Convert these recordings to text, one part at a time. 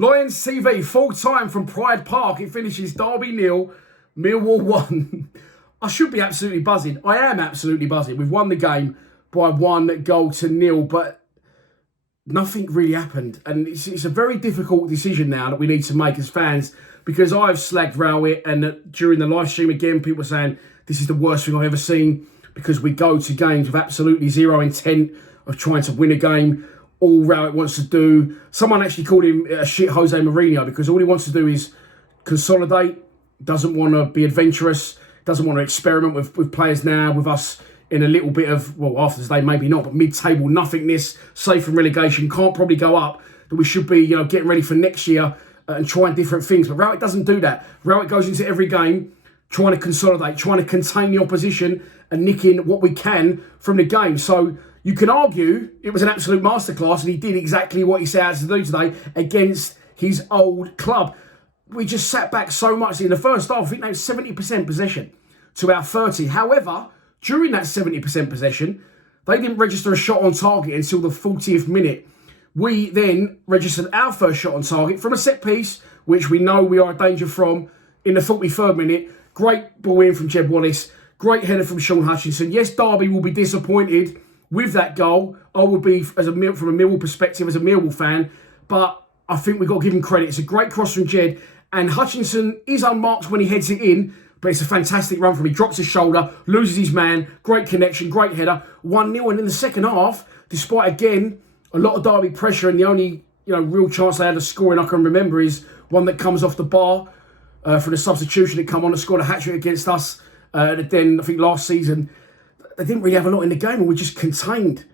Lions TV, full time from Pride Park. It finishes Derby 0, Millwall 1. I should be absolutely buzzing. I am absolutely buzzing. We've won the game by 1-0, but nothing really happened. And it's a very difficult decision now that we need to make as fans, because I've slagged Rowett, and during the live stream again, people were saying this is the worst thing I've ever seen, because we go to games with absolutely zero intent of trying to win a game. All Rowett wants to do, someone actually called him a shit Jose Mourinho, because all he wants to do is consolidate, doesn't want to be adventurous, doesn't want to experiment with players now, with us in a little bit of, well, after today maybe not, but mid-table nothingness, safe from relegation, can't probably go up, that we should be, getting ready for next year and trying different things. But Rowett doesn't do that. Rowett goes into every game trying to consolidate, trying to contain the opposition and nicking what we can from the game. So you can argue it was an absolute masterclass, and he did exactly what he set out to do today against his old club. We just sat back so much in the first half. I think they had 70% possession to our 30. However, during that 70% possession, they didn't register a shot on target until the 40th minute. We then registered our first shot on target from a set piece, which we know we are a danger from, in the 43rd minute. Great ball in from Jed Wallace. Great header from Sean Hutchinson. Yes, Derby will be disappointed with that goal. I would be, from a Millwall perspective, as a Millwall fan, but I think we've got to give him credit. It's a great cross from Jed, and Hutchinson is unmarked when he heads it in, but it's a fantastic run from him. He drops his shoulder, loses his man, great connection, great header, 1-0. And in the second half, despite, again, a lot of Derby pressure, and the only real chance they had of scoring I can remember is one that comes off the bar for the substitution that come on and scored a hat-trick against us. Then, I think last season, they didn't really have a lot in the game, and we're just contained.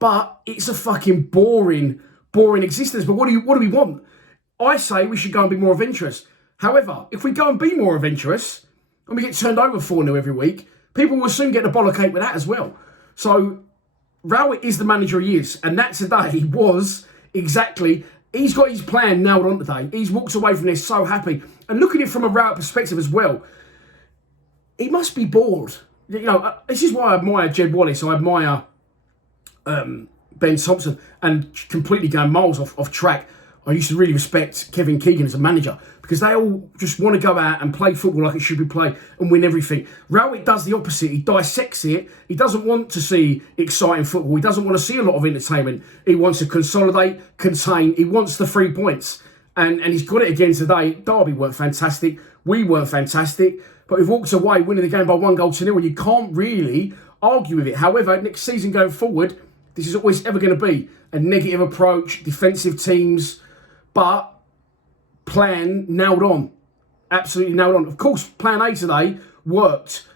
But it's a fucking boring existence. But what do we want? I say we should go and be more adventurous. However, if we go and be more adventurous, and we get turned over 4-0 every week, people will soon get the bollocake with that as well. So Rowett is the manager he is, and that today was exactly, he's got his plan nailed on today. He's walked away from this so happy. And look at it from a Rowett perspective as well. He must be bored. This is why I admire Jed Wallace. I admire Ben Thompson, and completely going miles off track. I used to really respect Kevin Keegan as a manager, because they all just want to go out and play football like it should be played and win everything. Rowett does the opposite. He dissects it. He doesn't want to see exciting football. He doesn't want to see a lot of entertainment. He wants to consolidate, contain. He wants the 3 points. And he's got it again today. Derby weren't fantastic. We weren't fantastic. But we've walked away winning the game by 1-0, and you can't really argue with it. However, next season going forward, this is always ever going to be a negative approach, defensive teams, but plan nailed on. Absolutely nailed on. Of course, plan A today worked.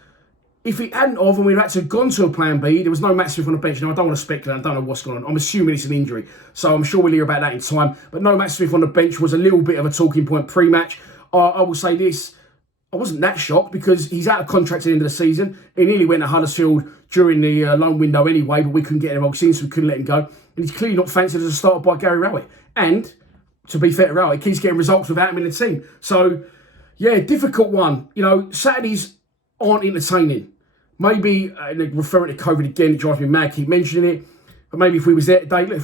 If it hadn't of, and we'd had to have gone to a plan B, there was no Matt Smith on the bench. Now, I don't want to speculate. I don't know what's going on. I'm assuming it's an injury, so I'm sure we'll hear about that in time. But no Matt Smith on the bench was a little bit of a talking point pre-match. I will say this. I wasn't that shocked, because he's out of contract at the end of the season. He nearly went to Huddersfield during the loan window anyway, but we couldn't get him on, so we couldn't let him go. And he's clearly not fancied as a starter by Gary Rowett. And to be fair to Rowett, he keeps getting results without him in the team. So, yeah, difficult one. Saturdays aren't entertaining. Maybe, referring to COVID again, it drives me mad, keep mentioning it. But maybe if we was there today, we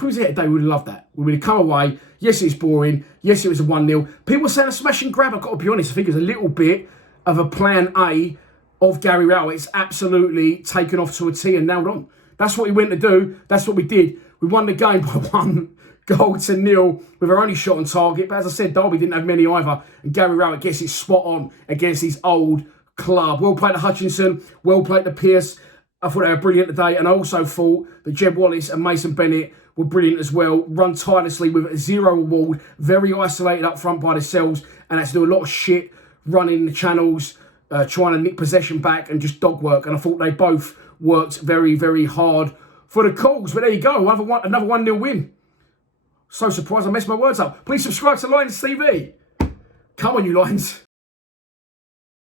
would have loved that. We would have come away. Yes, it's boring. Yes, it was a 1-0. People were saying a smash and grab. I've got to be honest, I think it was a little bit of a plan A of Gary Rowett. It's absolutely taken off to a T and nailed on. That's what he went to do. That's what we did. We won the game by 1-0 with our only shot on target. But as I said, Derby didn't have many either. And Gary Rowett gets it spot on against his old club. Well played to Hutchinson. Well played to Pearce. I thought they were brilliant today. And I also thought that Jed Wallace and Mason Bennett were brilliant as well. Run tirelessly with zero reward. Very isolated up front by themselves. And had to do a lot of shit running the channels, trying to nick possession back and just dog work. And I thought they both worked very, very hard for the cause. But there you go. Another 1-0 win. So surprised I messed my words up. Please subscribe to Lions TV. Come on, you Lions.